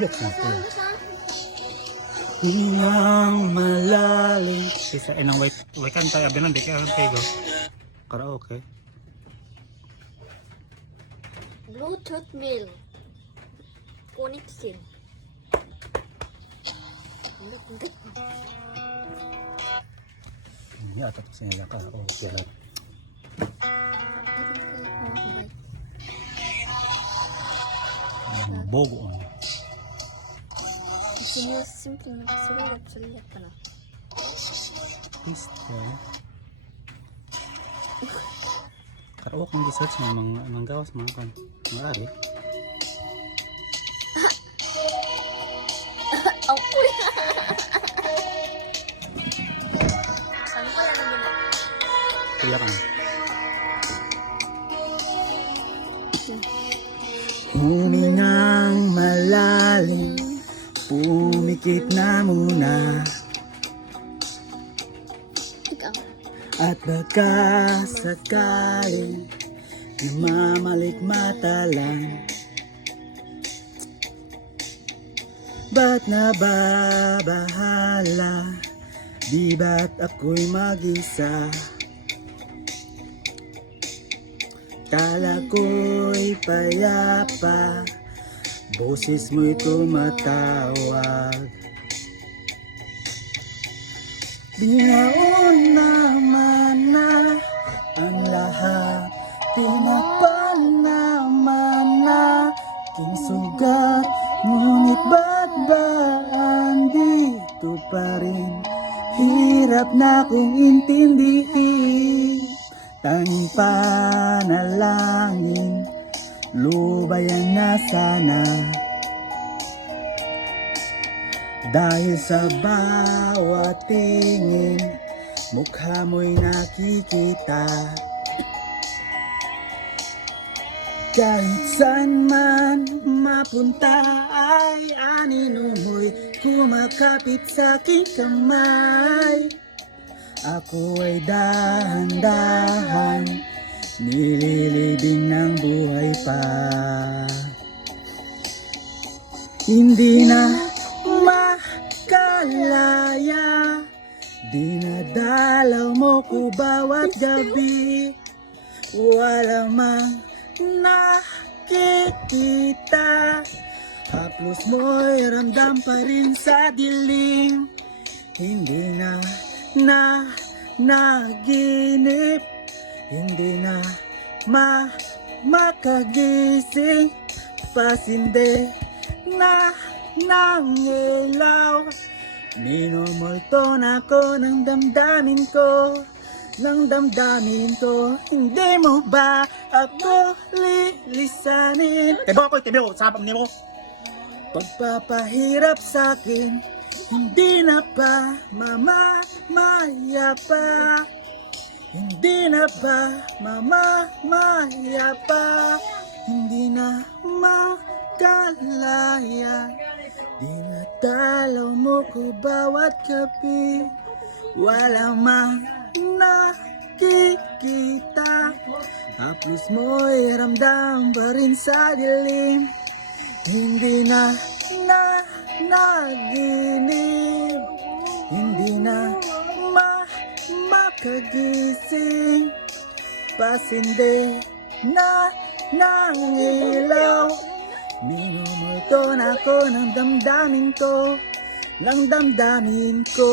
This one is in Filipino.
Tuyok na tuyok. Hingang malalim. Isa inang white kanta abi nang di ka tego. Karaoke. Bluetooth mail. Connection. Ini atau sini ka. Oh, kaya. Bogo. Sini simple sulit pa na. Piste. Karaoke kung research ng mga gawas mga kan. Mga ari. Ako. Saan ko yan naman? Kuya ka. Humingang malalim, pumikit na muna. Ikaw. At baka sakaling mamalik mata lang. Ba't nababahala? Di ba't ako'y mag-isa? Kala ko'y payapa, boses mo'y tumatawag. Binaon naman na ang lahat, tinapan naman na king sugat. Ngunit ba't ba andito pa rin? Hirap na kong intindihin. Tanging panalangin, lubayan na sana. Dahil sa bawat tingin, mukha mo'y nakikita. Kahit saan man mapunta ay anino mo'y kumakapit sa aking kamay. Ako ay dahan-dahan, nililibing ng buhay pa. Hindi na makalaya, dinadalaw mo ko bawat gabi. Wala mang nakikita, haplos mo'y ramdam pa rin sa dilim. Hindi na naginip, hindi na makagising, pasinde na ng ilaw. Minumulto na ko ng damdamin ko, ng damdamin ko. Hindi mo ba ako lilisanin? Tebo ko, sapang niyo mo. Pagpapahirap sa'kin, hindi na pa mamamaya pa. Hindi na ba mamamaya pa? Hindi na makalaya, dinadalaw mo ko bawat gabi. Wala mang nakikita, haplos mo'y ramdam pa rin sa dilim. Hindi na naginip, hindi na makagising, pasinde na ng ilaw. Minumulto na ko ng damdamin ko, ng damdamin ko.